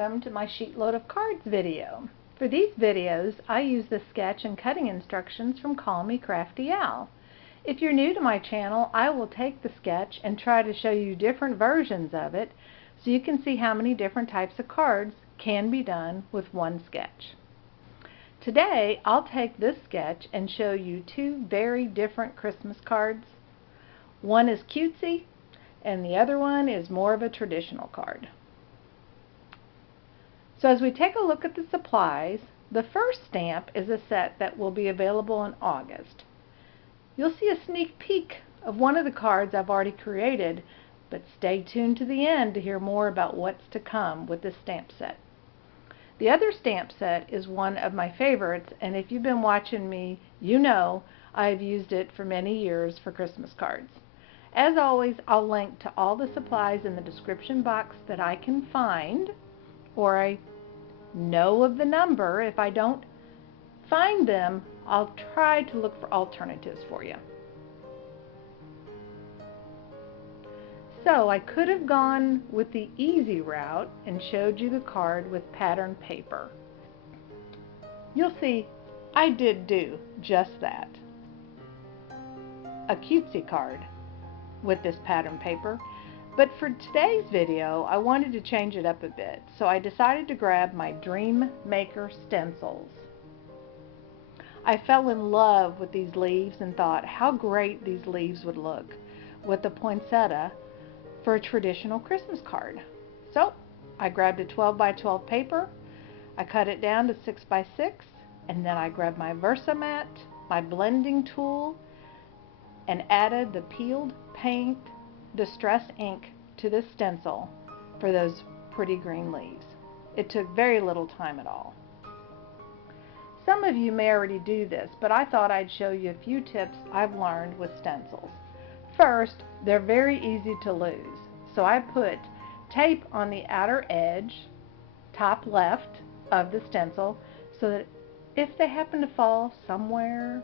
welcome to my Sheetload of Cards video. For these videos, I use the sketch and cutting instructions from Call Me Crafty Al. If you're new to my channel, I will take the sketch and try to show you different versions of it so you can see how many different types of cards can be done with one sketch. Today, I'll take this sketch and show you two very different Christmas cards. One is cutesy and the other one is more of a traditional card. So as we take a look at the supplies, the first stamp is a set that will be available in August. You'll see a sneak peek of one of the cards I've already created, but stay tuned to the end to hear more about what's to come with this stamp set. The other stamp set is one of my favorites, and if you've been watching me, you know I've used it for many years for Christmas cards. As always, I'll link to all the supplies in the description box that I can find, or I know of the number. If I don't find them, I'll try to look for alternatives for you. So I could have gone with the easy route and showed you the card with pattern paper. You'll see I did do just that. A cutesy card with this pattern paper. But for today's video, I wanted to change it up a bit, so I decided to grab my Dream Maker stencils. I fell in love with these leaves and thought how great these leaves would look with the poinsettia for a traditional Christmas card. So I grabbed a 12 by 12 paper, I cut it down to 6 by 6, and then I grabbed my Versamat, my blending tool, and added the peeled paint distress ink to this stencil for those pretty green leaves. It took very little time at all. Some of you may already do this, but I thought I'd show you a few tips I've learned with stencils. First, they're very easy to lose, so I put tape on the outer edge, top left of the stencil, so that if they happen to fall somewhere,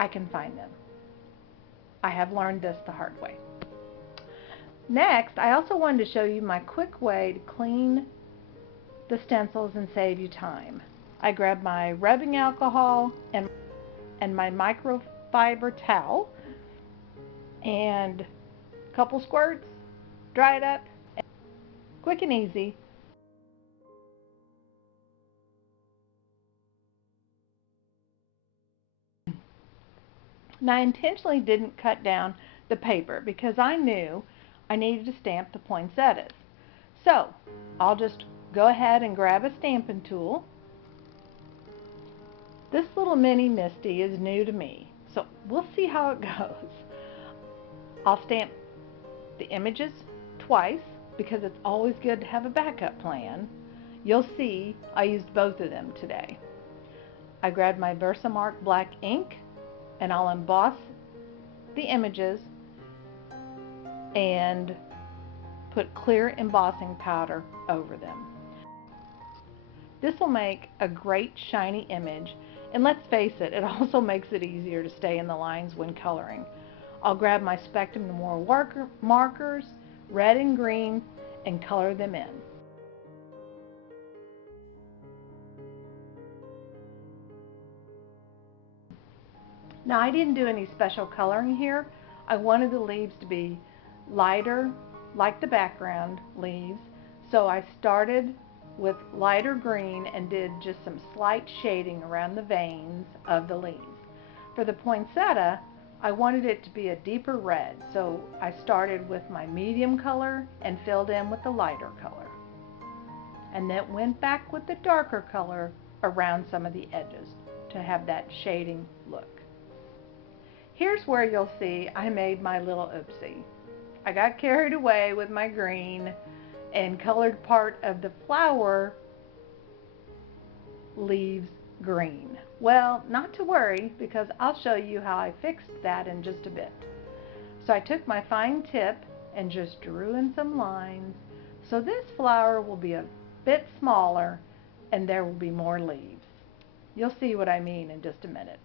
I can find them. I have learned this the hard way. Next, I also wanted to show you my quick way to clean the stencils and save you time. I grabbed my rubbing alcohol and my microfiber towel and a couple squirts, dry it up, quick and easy. Now I intentionally didn't cut down the paper because I knew I needed to stamp the poinsettias. So I'll just go ahead and grab a stamping tool. This little mini Misty is new to me, so we'll see how it goes. I'll stamp the images twice because it's always good to have a backup plan. You'll see I used both of them today. I grabbed my Versamark black ink and I'll emboss the images and put clear embossing powder over them. This will make a great shiny image, and let's face it, it also makes it easier to stay in the lines when coloring. I'll grab my Spectrum Noir markers, red and green, and color them in. Now I didn't do any special coloring here. I wanted the leaves to be lighter, like the background leaves, so I started with lighter green and did just some slight shading around the veins of the leaves. For the poinsettia, I wanted it to be a deeper red, so I started with my medium color and filled in with the lighter color, and then went back with the darker color around some of the edges to have that shading look. Here's where you'll see I made my little oopsie. I got carried away with my green and colored part of the flower leaves green. Well, not to worry, because I'll show you how I fixed that in just a bit. So I took my fine tip and just drew in some lines. So this flower will be a bit smaller and there will be more leaves. You'll see what I mean in just a minute.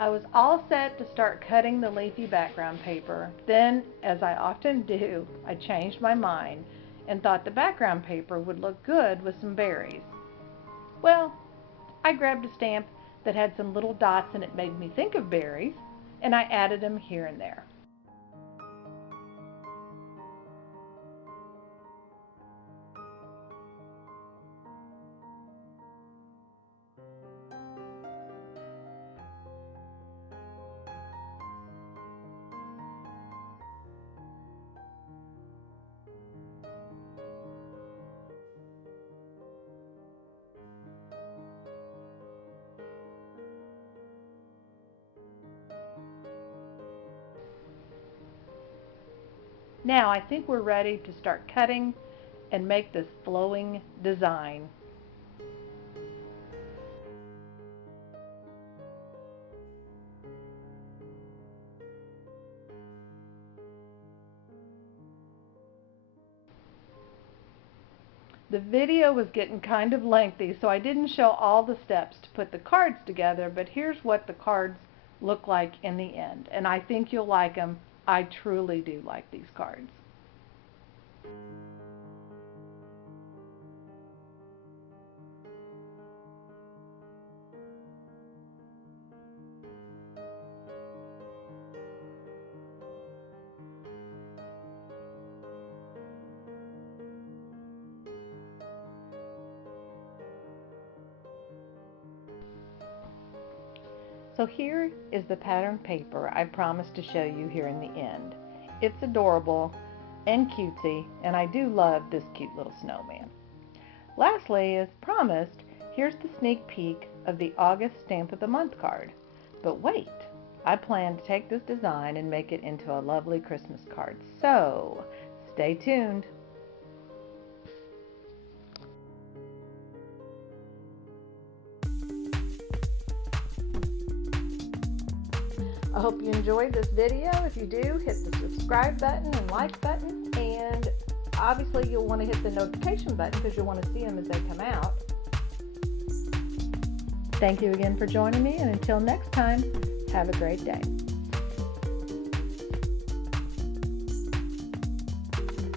I was all set to start cutting the leafy background paper. Then, as I often do, I changed my mind and thought the background paper would look good with some berries. Well, I grabbed a stamp that had some little dots and it made me think of berries, and I added them here and there. Now I think we're ready to start cutting and make this flowing design. The video was getting kind of lengthy, so I didn't show all the steps to put the cards together, but here's what the cards look like in the end, and I think you'll like them. I truly do like these cards. So here is the pattern paper I promised to show you here in the end. It's adorable and cutesy, and I do love this cute little snowman. Lastly, as promised, here's the sneak peek of the August Stamp of the Month card. But wait, I plan to take this design and make it into a lovely Christmas card, so stay tuned. I hope you enjoyed this video. If you do, hit the subscribe button and like button, and obviously you'll want to hit the notification button because you'll want to see them as they come out. Thank you again for joining me, and until next time, have a great day.